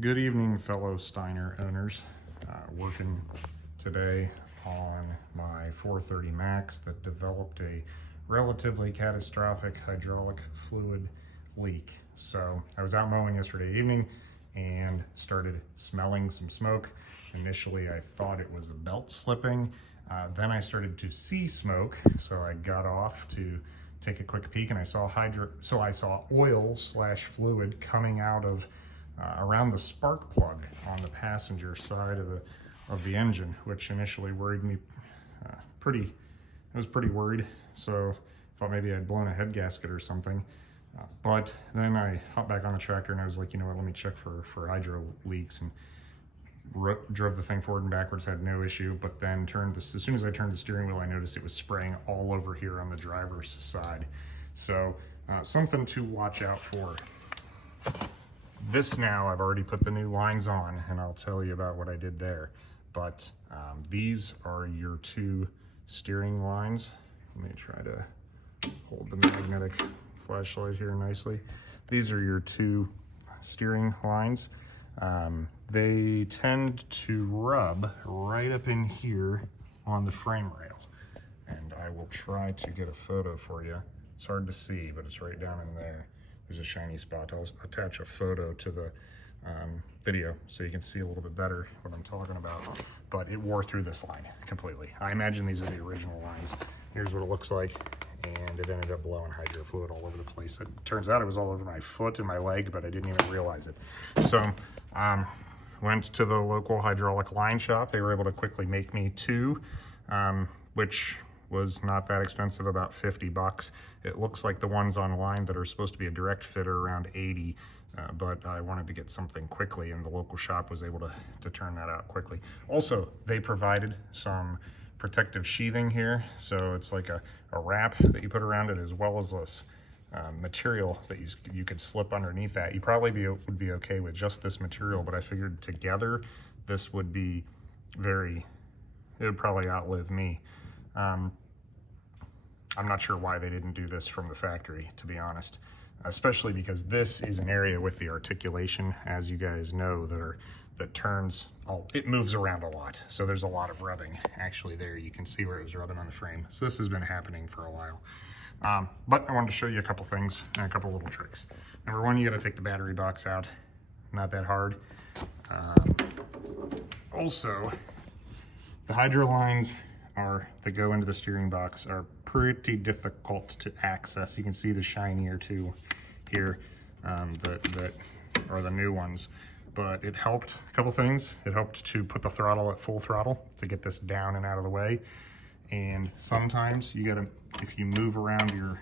Good evening, fellow Steiner owners. Working today on my 430 Max that developed a relatively catastrophic hydraulic fluid leak. So I was out mowing yesterday evening and started smelling some smoke. Initially, I thought it was a belt slipping. Then I started to see smoke, so I got off to take a quick peek, and I saw oil slash fluid coming out of around the spark plug on the passenger side of the engine, which initially worried me I was pretty worried, so thought maybe I'd blown a head gasket or something. But then I hopped back on the tractor and I was like, you know what, let me check for hydro leaks, and drove the thing forward and backwards, had no issue. But then as soon as I turned the steering wheel, I noticed it was spraying all over here on the driver's side. So something to watch out for. This now, I've already put the new lines on, and I'll tell you about what I did there. But these are your two steering lines. Let me try to hold the magnetic flashlight here nicely. These are your two steering lines. They tend to rub right up in here on the frame rail. And I will try to get a photo for you. It's hard to see, but it's right down in there. There's a shiny spot. I'll attach a photo to the video so you can see a little bit better what I'm talking about. But it wore through this line completely. I imagine these are the original lines. Here's what it looks like, and it ended up blowing hydro fluid all over the place. It turns out it was all over my foot and my leg, but I didn't even realize it. So went to the local hydraulic line shop. They were able to quickly make me two, which was not that expensive, about 50 bucks. It looks like the ones online that are supposed to be a direct fit are around 80, but I wanted to get something quickly, and the local shop was able to turn that out quickly. Also, they provided some protective sheathing here, so it's like a wrap that you put around it, as well as this material that you could slip underneath that. You probably would be okay with just this material, but I figured together this would be it would probably outlive me. I'm not sure why they didn't do this from the factory, to be honest, especially because this is an area with the articulation, as you guys know, it moves around a lot. So there's a lot of rubbing. Actually, there you can see where it was rubbing on the frame. So this has been happening for a while. But I wanted to show you a couple things and a couple little tricks. Number one, you got to take the battery box out. Not that hard. Also, the hydro lines that go into the steering box are pretty difficult to access. You can see the shinier two here that are the new ones. But it helped a couple things. It helped to put the throttle at full throttle to get this down and out of the way. And sometimes if you move around your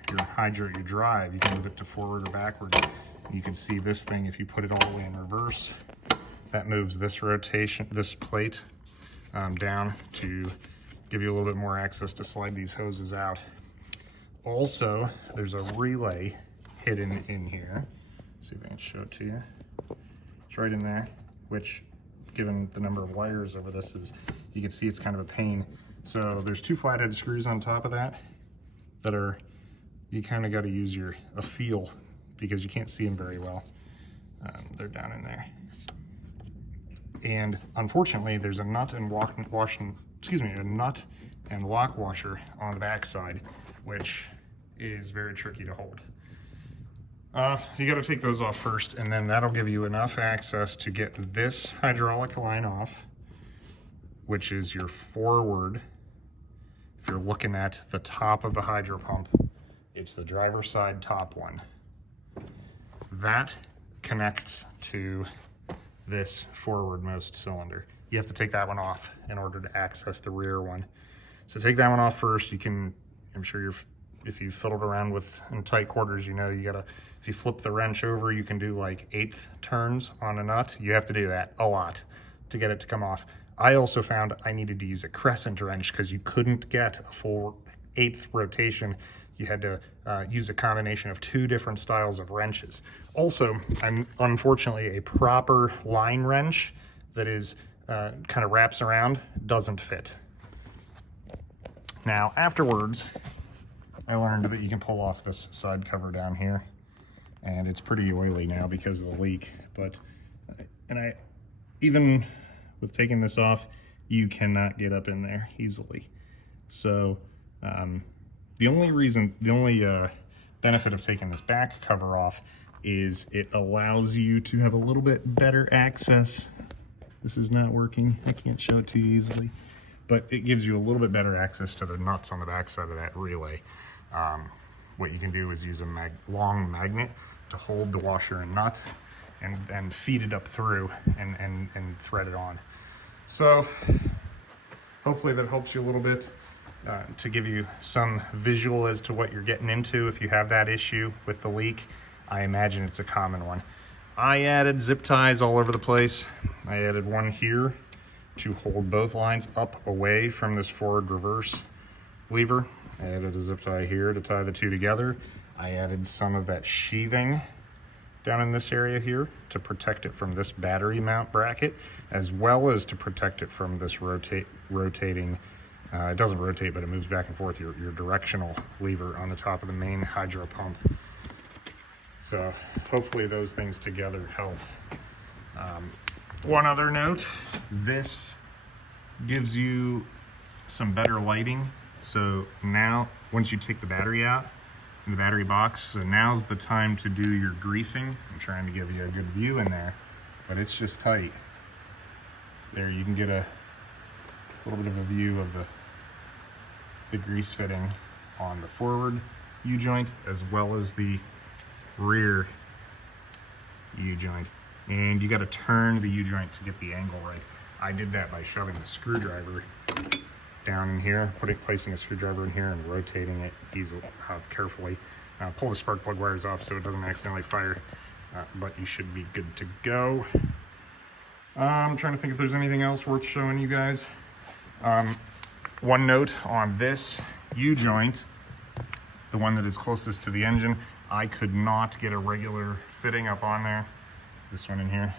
drive, you can move it to forward or backward. You can see this thing, if you put it all the way in reverse, that moves this plate down to give you a little bit more access to slide these hoses out. Also, there's a relay hidden in here. See if I can show it to you. It's right in there, which, given the number of wires over this, you can see it's kind of a pain. So there's two flathead screws on top of that you kind of got to use a feel, because you can't see them very well. They're down in there. And unfortunately, there's a nut and lock washer on the back side, which is very tricky to hold. You got to take those off first, and then that'll give you enough access to get this hydraulic line off, which is your forward. If you're looking at the top of the hydro pump, it's the driver's side top one. That connects to this forwardmost cylinder. You have to take that one off in order to access the rear one. So take that one off first. I'm sure if you fiddled around in tight quarters, you know if you flip the wrench over, you can do like 1/8 turns on a nut. You have to do that a lot to get it to come off. I also found I needed to use a crescent wrench, because you couldn't get a full 1/8 rotation. You had to use a combination of two different styles of wrenches. Also, unfortunately, a proper line wrench that is kind of wraps around doesn't fit. Now, afterwards, I learned that you can pull off this side cover down here, and it's pretty oily now because of the leak, but And even with taking this off, you cannot get up in there easily. So the only benefit of taking this back cover off is it allows you to have a little bit better access. This is not working. I can't show it to you easily, but it gives you a little bit better access to the nuts on the back side of that relay. What you can do is use a long magnet to hold the washer and nut and feed it up through and thread it on. So hopefully that helps you a little bit to give you some visual as to what you're getting into if you have that issue with the leak. I imagine it's a common one. I added zip ties all over the place. I added one here to hold both lines up away from this forward reverse lever. I added a zip tie here to tie the two together. I added some of that sheathing down in this area here to protect it from this battery mount bracket, as well as to protect it from this rotating, it doesn't rotate, but it moves back and forth, your directional lever on the top of the main hydro pump. So hopefully those things together help. One other note, this gives you some better lighting. So now, once you take the battery out in the battery box, so now's the time to do your greasing. I'm trying to give you a good view in there, but it's just tight. There, you can get a little bit of a view of the grease fitting on the forward U-joint as well as the rear U-joint. And you got to turn the U-joint to get the angle right. I did that by shoving the screwdriver down in here, placing a screwdriver in here and rotating it easily, carefully. Pull the spark plug wires off so it doesn't accidentally fire, but you should be good to go. I'm trying to think if there's anything else worth showing you guys. One note on this U-joint, the one that is closest to the engine, I could not get a regular fitting up on there. This one in here.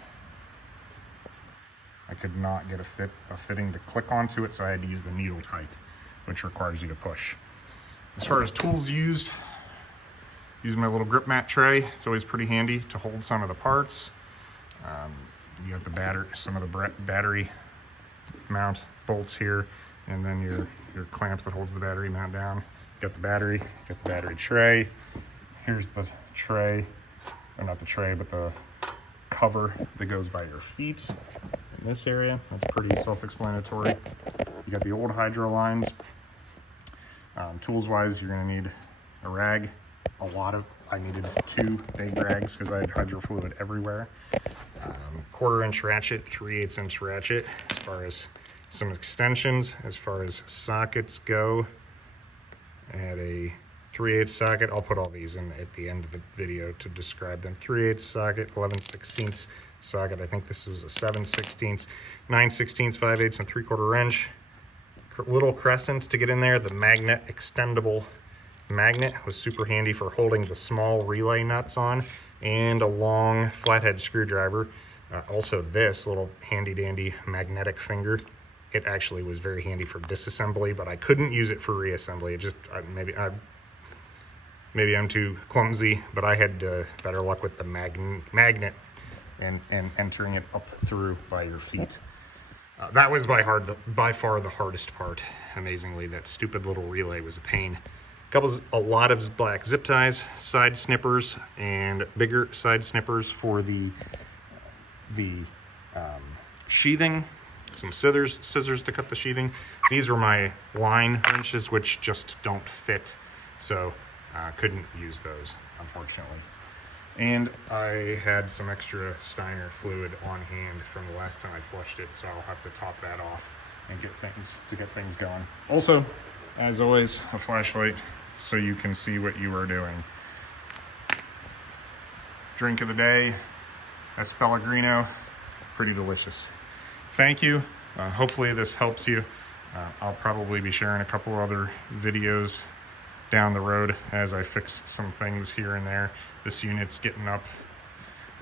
I could not get a fitting to click onto it, so I had to use the needle type, which requires you to push. As far as tools used, use my little grip mat tray. It's always pretty handy to hold some of the parts. You got some of the battery mount bolts here, and then your clamp that holds the battery mount down. You got the battery tray. Here's the tray, or not the tray, but the cover that goes by your feet in this area. That's pretty self-explanatory. You got the old hydro lines. Tools wise, you're gonna need a rag. I needed 2 big rags because I had hydro fluid everywhere. 1/4-inch ratchet, 3/8 inch ratchet. As far as some extensions, as far as sockets go, I had a 3/8 socket. I'll put all these in at the end of the video to describe them. 3/8 socket, 11/16 socket. I think this was a 7/16, 9/16, 5/8, and 3/4 inch. Little crescent to get in there. The magnet, extendable magnet, was super handy for holding the small relay nuts on, and a long flathead screwdriver. Also this little handy dandy magnetic finger. It actually was very handy for disassembly, but I couldn't use it for reassembly. It just, maybe I'm too clumsy, but I had better luck with the magnet and entering it up through by your feet. That was by far the hardest part. Amazingly, that stupid little relay was a pain. A lot of black zip ties, side snippers, and bigger side snippers for the sheathing. Some scissors to cut the sheathing. These were my line wrenches, which just don't fit, so couldn't use those, unfortunately. And I had some extra Steiner fluid on hand from the last time I flushed it, so I'll have to top that off and get things going. Also, as always, a flashlight so you can see what you are doing. Drink of the day, that's Pellegrino. Pretty delicious. Thank you. Hopefully this helps you. I'll probably be sharing a couple other videos down the road as I fix some things here and there. This unit's getting up.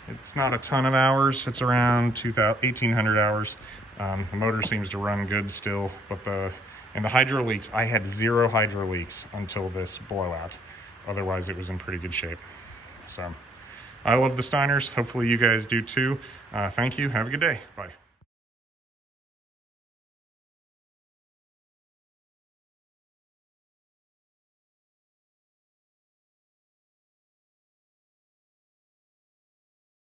It's not a ton of hours. It's around 1,800 hours. The motor seems to run good still, but the hydro leaks, I had 0 hydro leaks until this blowout. Otherwise, it was in pretty good shape. So I love the Steiners. Hopefully you guys do too. Thank you. Have a good day. Bye.